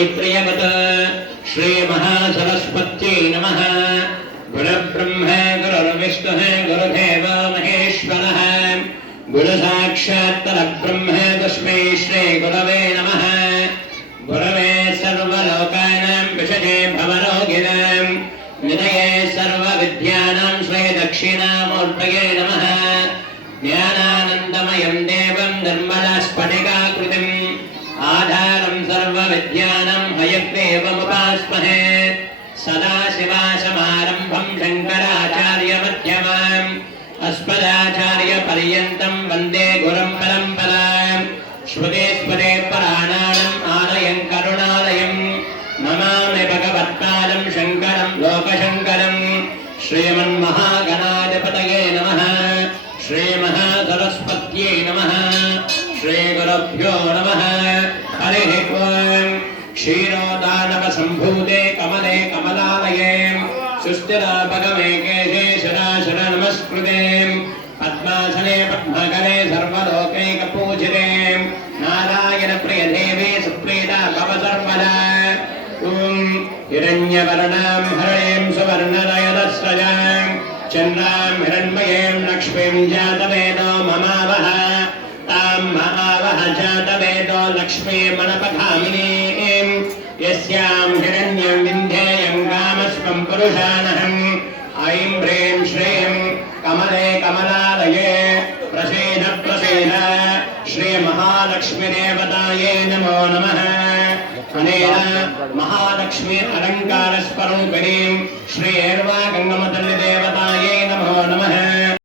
प्रियवत श्रीमहासरस्वत्यै नमः। गुरुब्रह्म गुरुर्विष्णुः गुरुदेव महेश्वरः। गुरुसाक्षात् परब्रह्म तस्मै श्रीगुरवे नमः। गुरवे सर्वलोकानां विषये भवरोगिणां। निधये सर्वविद्यानां नमः। सर्वविद्यानं हयग्रीवमुपास्महे सदाशिवासमारम्भं शङ्कराचार्यमध्यमाम् अस्मदाचार्यपर्यन्तं वन्दे गुरुं परम्पराम् श्रुतिस्मरे पराणानम् आलयं करुणालयम् नमामि भगवत्पादं शङ्करं लोकशङ्करम् श्रीमन्महागणाधिपतये नमः श्रीमहासरस्वत्यै नमः श्रीगुरुभ्यो नमः हरिः ओम् क्षीरोदानवसम्भूते कमले कमलालये सुस्थिरापगमे केशे शराशर नमस्कृते पद्मासने पद्मकरे सर्वलोकैकपूजिते नारायणप्रियदेवे सुप्रीता भव सर्वदा। ॐ हिरण्यवर्णां हरणीं सुवर्णनयनस्रजां। चन्द्रां हिरण्मयीं लक्ष्मीं जातवेदो ममावह। तां महावह जातवेदो लक्ष्मीमणपधामिनीं यस्यां हिरण्यम् विन्ध्येयं कामस्वम् पुरुषानहम्। ऐं ह्रीं श्रीं कमले कमलालये। प्रसीद श्रीमहालक्ष्मीदेवतायै नमो नमः। अनेन महालक्ष्मी अलङ्कारस्वरूपिणीम्